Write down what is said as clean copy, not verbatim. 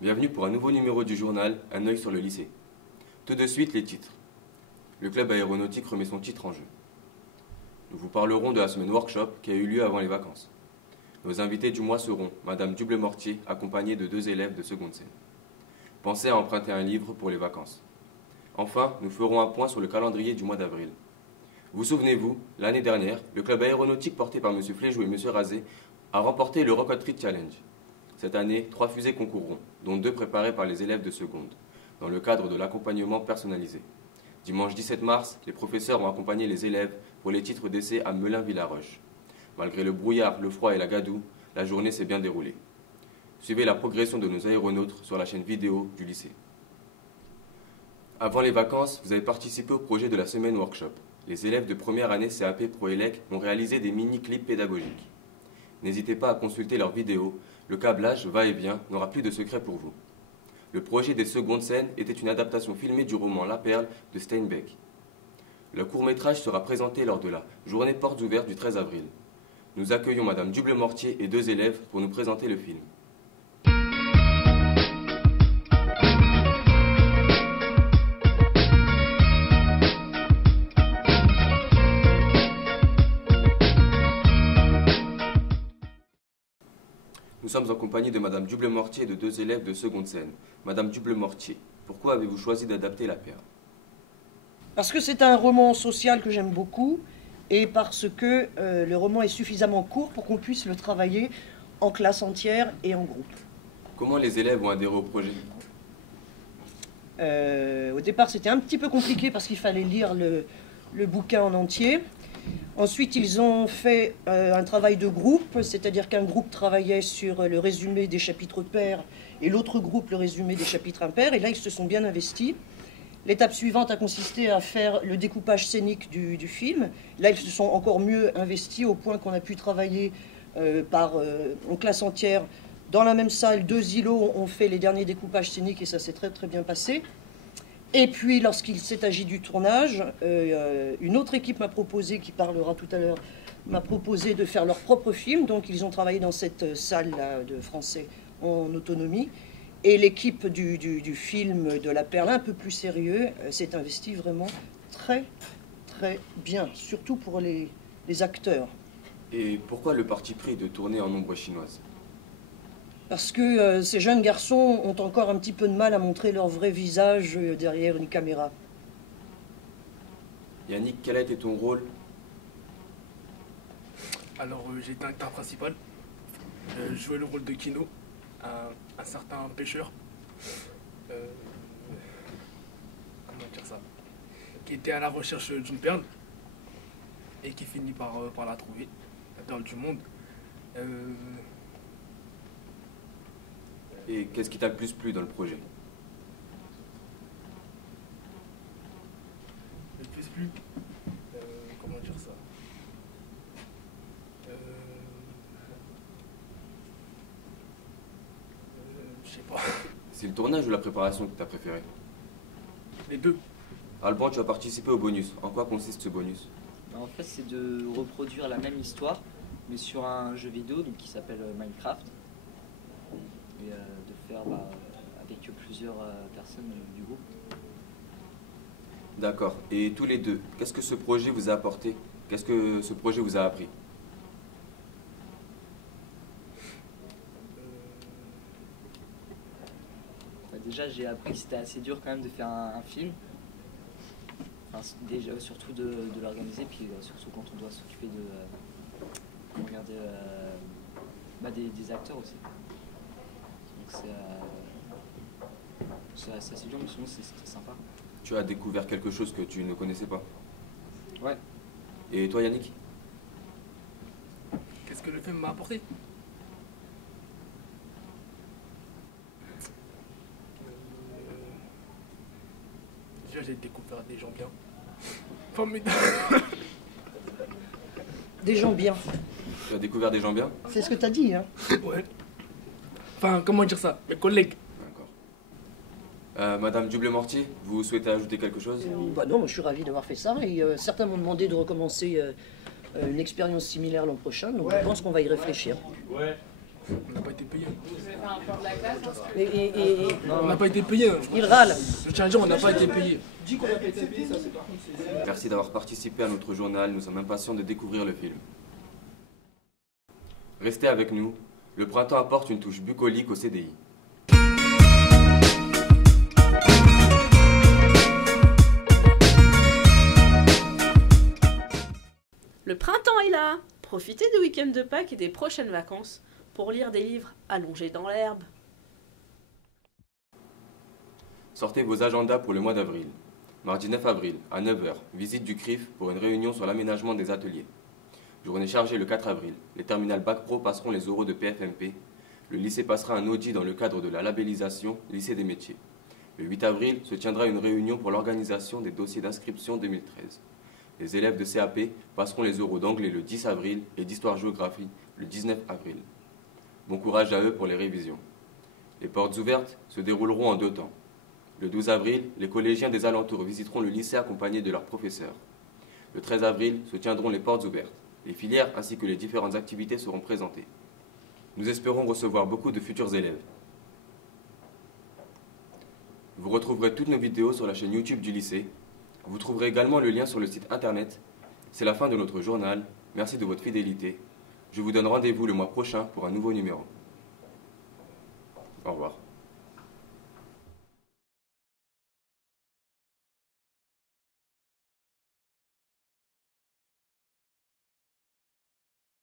Bienvenue pour un nouveau numéro du journal Un œil sur le lycée. Tout de suite, les titres. Le club aéronautique remet son titre en jeu. Nous vous parlerons de la semaine workshop qui a eu lieu avant les vacances. Nos invités du mois seront Madame Duble-Mortier, accompagnée de 2 élèves de seconde scène. Pensez à emprunter un livre pour les vacances. Enfin, nous ferons un point sur le calendrier du mois d'avril. Vous souvenez-vous, l'année dernière, le club aéronautique porté par M. Fléjou et M. Razé a remporté le Rocketry Challenge. Cette année, 3 fusées concourront, dont 2 préparées par les élèves de seconde, dans le cadre de l'accompagnement personnalisé. Dimanche 17 mars, les professeurs ont accompagné les élèves pour les titres d'essai à Melun-Villaroche. Malgré le brouillard, le froid et la gadoue, la journée s'est bien déroulée. Suivez la progression de nos aéronautes sur la chaîne vidéo du lycée. Avant les vacances, vous avez participé au projet de la semaine workshop. Les élèves de première année CAP Proélec ont réalisé des mini-clips pédagogiques. N'hésitez pas à consulter leurs vidéos, le câblage va-et-vient n'aura plus de secret pour vous. Le projet des secondes scènes était une adaptation filmée du roman La Perle de Steinbeck. Le court-métrage sera présenté lors de la journée portes ouvertes du 13 avril. Nous accueillons Madame Duble-Mortier et 2 élèves pour nous présenter le film. Nous sommes en compagnie de Madame Duble-Mortier et de 2 élèves de seconde scène. Madame Duble-Mortier, pourquoi avez-vous choisi d'adapter La Perle? Parce que c'est un roman social que j'aime beaucoup et parce que le roman est suffisamment court pour qu'on puisse le travailler en classe entière et en groupe. Comment les élèves ont adhéré au projet? Au départ, c'était un petit peu compliqué parce qu'il fallait lire le bouquin en entier. Ensuite, ils ont fait un travail de groupe, c'est-à-dire qu'un groupe travaillait sur le résumé des chapitres pairs et l'autre groupe le résumé des chapitres impairs. Et là, ils se sont bien investis. L'étape suivante a consisté à faire le découpage scénique du film. Là, ils se sont encore mieux investis au point qu'on a pu travailler en classe entière. Dans la même salle, 2 îlots ont fait les derniers découpages scéniques et ça s'est très très bien passé. Et puis, lorsqu'il s'est agi du tournage, une autre équipe m'a proposé, qui parlera tout à l'heure, m'a proposé de faire leur propre film. Donc, ils ont travaillé dans cette salle-là de français en autonomie. Et l'équipe du film de La Perle, un peu plus sérieux, s'est investie vraiment très, très bien, surtout pour les acteurs. Et pourquoi le parti pris de tourner en ombre chinoise? Parce que ces jeunes garçons ont encore un petit peu de mal à montrer leur vrai visage derrière une caméra. Yannick, quel a été ton rôle? Alors, j'ai été acteur principal. Je jouais le rôle de Kino, un certain pêcheur. Comment dire ça? Qui était à la recherche d'une perle et qui finit par la trouver, la perle du monde. Et qu'est-ce qui t'a le plus plu dans le projet? Le plus plu, comment dire ça? Je sais pas. C'est le tournage ou la préparation que t'as préféré? Les deux. Alban, tu as participé au bonus. En quoi consiste ce bonus? En fait, c'est de reproduire la même histoire, mais sur un jeu vidéo donc, qui s'appelle Minecraft. Et de faire avec plusieurs personnes du groupe. D'accord. Et tous les deux, qu'est-ce que ce projet vous a apporté? Qu'est-ce que ce projet vous a appris? Déjà, j'ai appris que c'était assez dur quand même de faire un film. Enfin, déjà, surtout de l'organiser, puis surtout quand on doit s'occuper des acteurs aussi. Donc c'est assez dur, mais sinon c'est très sympa. Tu as découvert quelque chose que tu ne connaissais pas? Ouais. Et toi, Yannick? Qu'est-ce que le film m'a apporté? Déjà, j'ai découvert des gens bien. Des gens bien. Tu as découvert des gens bien? C'est ce que tu as dit, hein? Ouais. Enfin, comment dire ça? Mes collègues. D'accord. Madame Duble-Mortier, vous souhaitez ajouter quelque chose? Bah non, moi je suis ravi d'avoir fait ça et certains m'ont demandé de recommencer une expérience similaire l'an prochain, donc je pense qu'on va y réfléchir. Ouais. On n'a pas été payé. On On n'a pas été payé. il râle. Je tiens à dire, on n'a pas été payé. Merci d'avoir participé à notre journal, nous sommes impatients de découvrir le film. Restez avec nous, le printemps apporte une touche bucolique au CDI. Le printemps est là. Profitez du week-end de Pâques et des prochaines vacances pour lire des livres allongés dans l'herbe. Sortez vos agendas pour le mois d'avril. Mardi 9 avril, à 9 h, visite du CRIF pour une réunion sur l'aménagement des ateliers. Journée chargée le 4 avril, les terminales Bac Pro passeront les oraux de PFMP. Le lycée passera un audit dans le cadre de la labellisation lycée des métiers. Le 8 avril se tiendra une réunion pour l'organisation des dossiers d'inscription 2013. Les élèves de CAP passeront les oraux d'anglais le 10 avril et d'histoire-géographie le 19 avril. Bon courage à eux pour les révisions. Les portes ouvertes se dérouleront en 2 temps. Le 12 avril, les collégiens des alentours visiteront le lycée accompagnés de leurs professeurs. Le 13 avril se tiendront les portes ouvertes. Les filières ainsi que les différentes activités seront présentées. Nous espérons recevoir beaucoup de futurs élèves. Vous retrouverez toutes nos vidéos sur la chaîne YouTube du lycée. Vous trouverez également le lien sur le site internet. C'est la fin de notre journal. Merci de votre fidélité. Je vous donne rendez-vous le mois prochain pour un nouveau numéro. Au revoir.